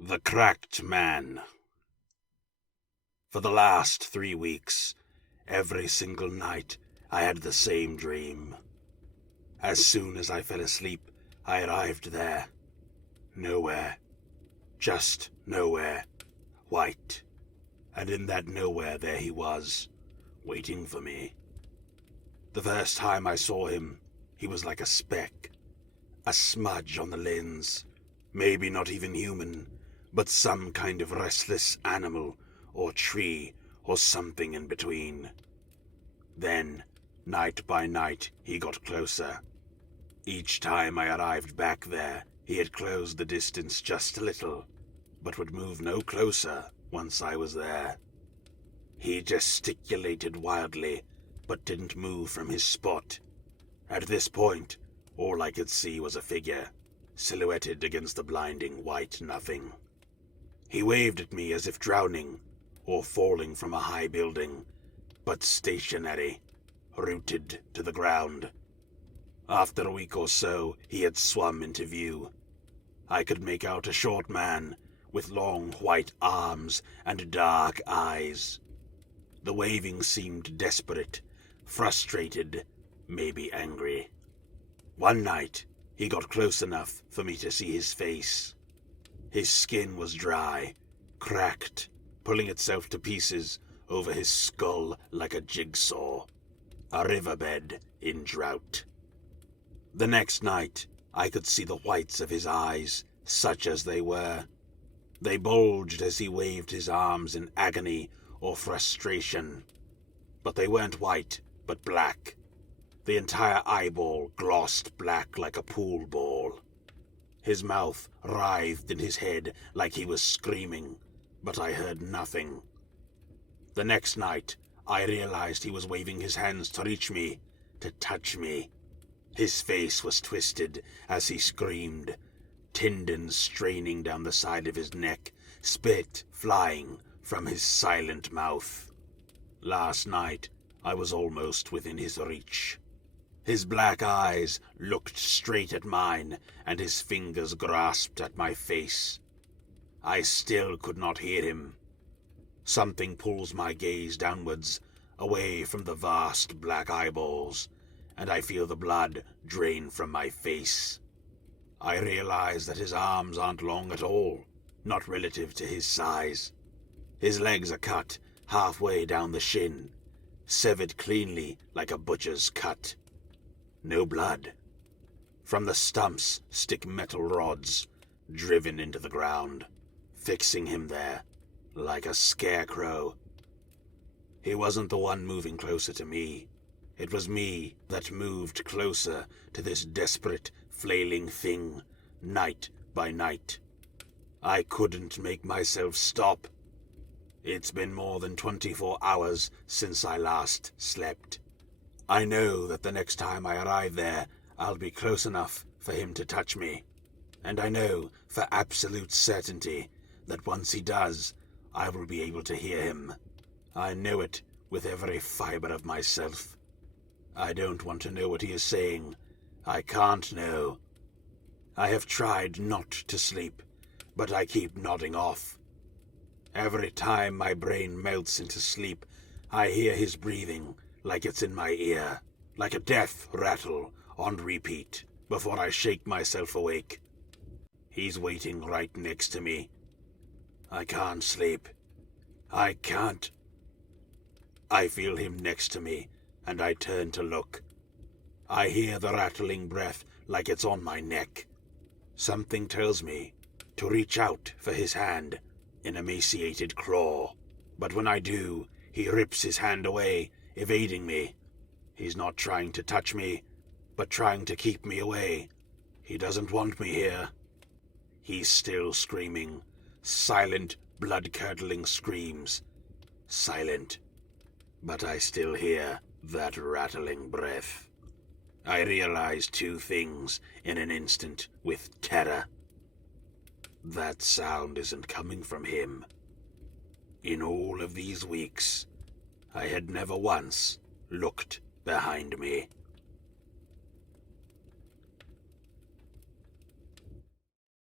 The Cracked Man. For the last 3 weeks, every single night, I had the same dream. As soon as I fell asleep, I arrived there. Nowhere. Just nowhere. White. And in that nowhere there he was, waiting for me. The first time I saw him, he was like a speck. A smudge on the lens. Maybe not even human, but some kind of restless animal, or tree, or something in between. Then, night by night, he got closer. Each time I arrived back there, he had closed the distance just a little, but would move no closer once I was there. He gesticulated wildly, but didn't move from his spot. At this point, all I could see was a figure, silhouetted against the blinding white nothing. He waved at me as if drowning, or falling from a high building, but stationary, rooted to the ground. After a week or so, he had swum into view. I could make out a short man, with long white arms and dark eyes. The waving seemed desperate, frustrated, maybe angry. One night, he got close enough for me to see his face. His skin was dry, cracked, pulling itself to pieces over his skull like a jigsaw. A riverbed in drought. The next night, I could see the whites of his eyes, such as they were. They bulged as he waved his arms in agony or frustration. But they weren't white, but black. The entire eyeball glossed black like a pool ball. His mouth writhed in his head like he was screaming, but I heard nothing. The next night, I realized he was waving his hands to reach me, to touch me. His face was twisted as he screamed, tendons straining down the side of his neck, spit flying from his silent mouth. Last night, I was almost within his reach. His black eyes looked straight at mine, and his fingers grasped at my face. I still could not hear him. Something pulls my gaze downwards, away from the vast black eyeballs, and I feel the blood drain from my face. I realize that his arms aren't long at all, not relative to his size. His legs are cut halfway down the shin, severed cleanly like a butcher's cut. No blood. From the stumps stick metal rods, driven into the ground, fixing him there, like a scarecrow. He wasn't the one moving closer to me. It was me that moved closer to this desperate, flailing thing, night by night. I couldn't make myself stop. It's been more than 24 hours since I last slept. I know that the next time I arrive there, I'll be close enough for him to touch me. And I know for absolute certainty that once he does, I will be able to hear him. I know it with every fiber of myself. I don't want to know what he is saying. I can't know. I have tried not to sleep, but I keep nodding off. Every time my brain melts into sleep, I hear his breathing, like it's in my ear, like a death rattle on repeat, before I shake myself awake. He's waiting right next to me. I can't sleep. I can't. I feel him next to me, and I turn to look. I hear the rattling breath like it's on my neck. Something tells me to reach out for his hand, an emaciated claw. But when I do, he rips his hand away, evading me. He's not trying to touch me, but trying to keep me away. He doesn't want me here. He's still screaming. Silent, blood-curdling screams. Silent. But I still hear that rattling breath. I realize 2 things in an instant with terror. That sound isn't coming from him. In all of these weeks, I had never once looked behind me.